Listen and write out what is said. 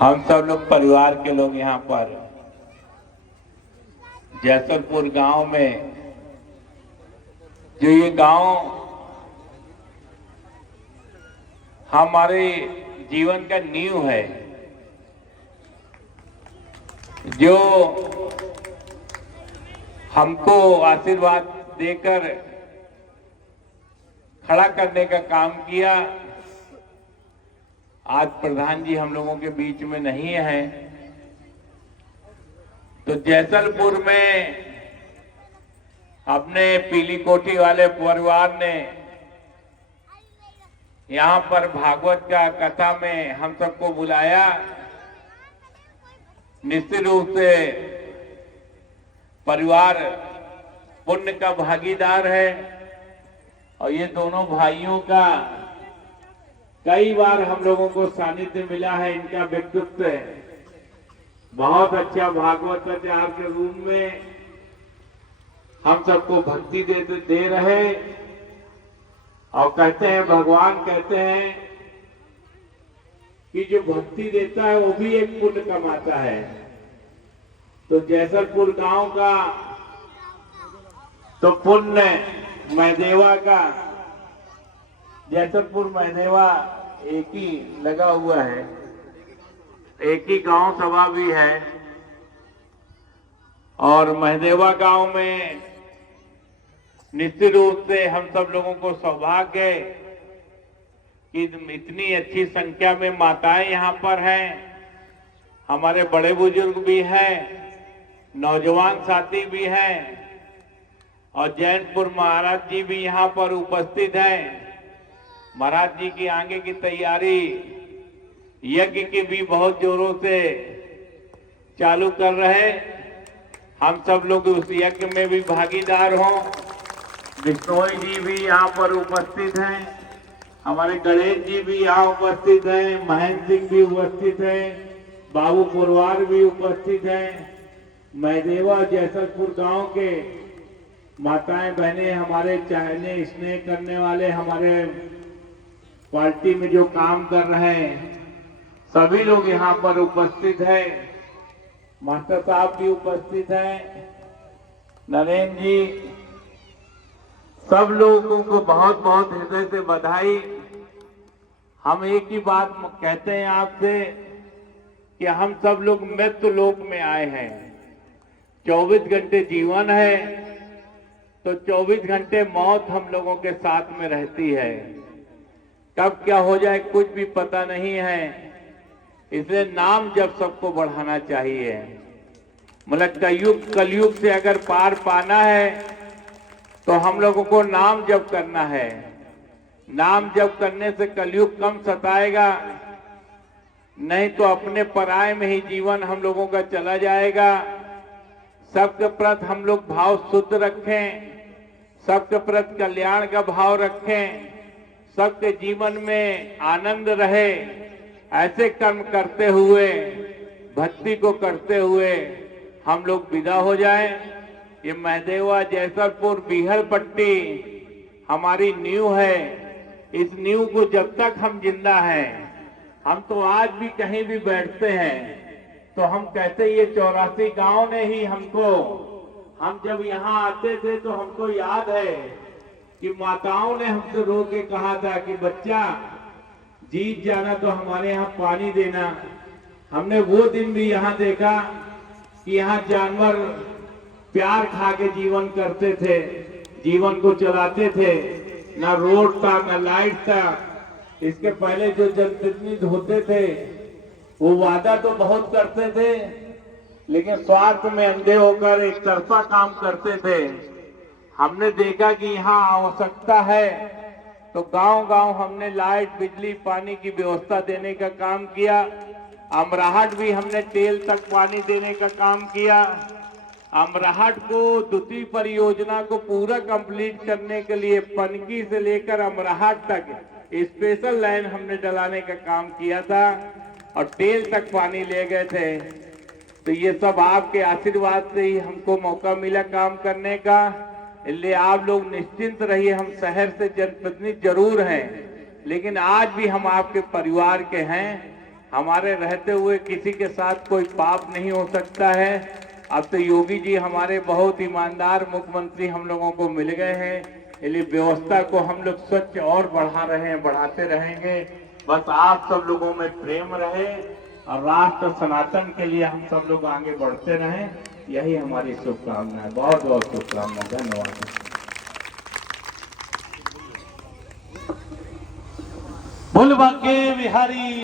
हम सब लोग परिवार के लोग यहाँ पर जैसलपुर गांव में, जो ये गांव हमारे जीवन का नींव है, जो हमको आशीर्वाद देकर खड़ा करने का काम किया। आज प्रधान जी हम लोगों के बीच में नहीं है, तो जैसलपुर में अपने पीली कोठी वाले परिवार ने यहाँ पर भागवत का कथा में हम सबको बुलाया। निश्चित रूप से परिवार पुण्य का भागीदार है और ये दोनों भाइयों का कई बार हम लोगों को सानिध्य मिला है। इनका व्यक्तित्व बहुत अच्छा, भागवताचार्य के रूप में हम सबको भक्ति दे रहे और कहते हैं, भगवान कहते हैं कि जो भक्ति देता है वो भी एक पुण्य कमाता है। तो जैसलपुर गांव का तो पुण्य महदेवा का, जैसलपुर महदेवा एक ही लगा हुआ है, एक ही गांव सभा भी है। और महदेवा गांव में निश्चित रूप से हम सब लोगों को सौभाग्य है कि इतनी अच्छी संख्या में माताएं यहाँ पर हैं, हमारे बड़े बुजुर्ग भी हैं, नौजवान साथी भी हैं और जैनपुर महाराज जी भी यहाँ पर उपस्थित हैं। महाराज जी की आगे की तैयारी यज्ञ की भी बहुत जोरों से चालू कर रहे। हम सब लोग उस यज्ञ में भी भागीदार हों। विष्णोई जी भी यहाँ पर उपस्थित हैं, हमारे गणेश जी भी यहाँ उपस्थित हैं, महेंद्र सिंह भी उपस्थित हैं, बाबू पुरवार भी उपस्थित हैं। महदेवा जैसलपुर गांव के माताएं बहनें, हमारे चाहने स्नेह करने वाले, हमारे पार्टी में जो काम कर रहे हैं, सभी लोग यहाँ पर उपस्थित हैं। मास्टर साहब भी उपस्थित हैं, नरेंद्र जी, सब लोगों को बहुत बहुत हृदय से बधाई। हम एक ही बात कहते हैं आपसे कि हम सब लोग मृत्यु लोक में आए हैं। 24 घंटे जीवन है तो 24 घंटे मौत हम लोगों के साथ में रहती है। कब क्या हो जाए कुछ भी पता नहीं है, इसलिए नाम जब सबको बढ़ाना चाहिए। मतलब कलयुग से अगर पार पाना है तो हम लोगों को नाम जप करना है। नाम जप करने से कलयुग कम सताएगा, नहीं तो अपने पराये में ही जीवन हम लोगों का चला जाएगा। सबके प्रति हम लोग भाव शुद्ध रखें, सबके प्रति कल्याण का भाव रखें, सबके जीवन में आनंद रहे। ऐसे कर्म करते हुए, भक्ति को करते हुए हम लोग विदा हो जाएं। ये महदेवा जैसलपुर बीहड़ पट्टी हमारी नींव है। इस नींव को जब तक हम जिंदा हैं, हम तो आज भी कहीं भी बैठते हैं तो हम कहते ये 84 गांव ने ही हमको, हम जब यहाँ आते थे तो हमको याद है कि माताओं ने हमसे रो के कहा था कि बच्चा जीत जाना तो हमारे यहाँ पानी देना। हमने वो दिन भी यहाँ देखा कि यहाँ जानवर प्यार खा के जीवन करते थे, जीवन को चलाते थे। ना रोड था, ना लाइट था। इसके पहले जो जनप्रतिनिधि होते थे वो वादा तो बहुत करते थे, लेकिन स्वार्थ में अंधे होकर एक तरफा काम करते थे। हमने देखा कि यहाँ आवश्यकता है तो गांव-गांव हमने लाइट, बिजली, पानी की व्यवस्था देने का काम किया। अमराहट भी हमने टेल तक पानी देने का काम किया। अमराहट को द्वितीय परियोजना को पूरा कंप्लीट करने के लिए पनकी से लेकर अमराहट तक स्पेशल लाइन हमने डलाने का काम किया था और टेल तक पानी ले गए थे। तो ये सब आपके आशीर्वाद से ही हमको मौका मिला काम करने का। इसलिए आप लोग निश्चिंत रहिए, हम शहर से जनप्रतिनिधि जरूर हैं, लेकिन आज भी हम आपके परिवार के हैं। हमारे रहते हुए किसी के साथ कोई पाप नहीं हो सकता है। अब तो योगी जी हमारे बहुत ईमानदार मुख्यमंत्री हम लोगों को मिल गए हैं, इसलिए व्यवस्था को हम लोग स्वच्छ और बढ़ा रहे हैं, बढ़ाते रहेंगे। बस आप सब लोगों में प्रेम रहे और राष्ट्र सनातन के लिए हम सब लोग आगे बढ़ते रहें, यही हमारी शुभकामनाएं। बहुत बहुत शुभकामनाएं। धन्यवाद। बोल बांके बिहारी।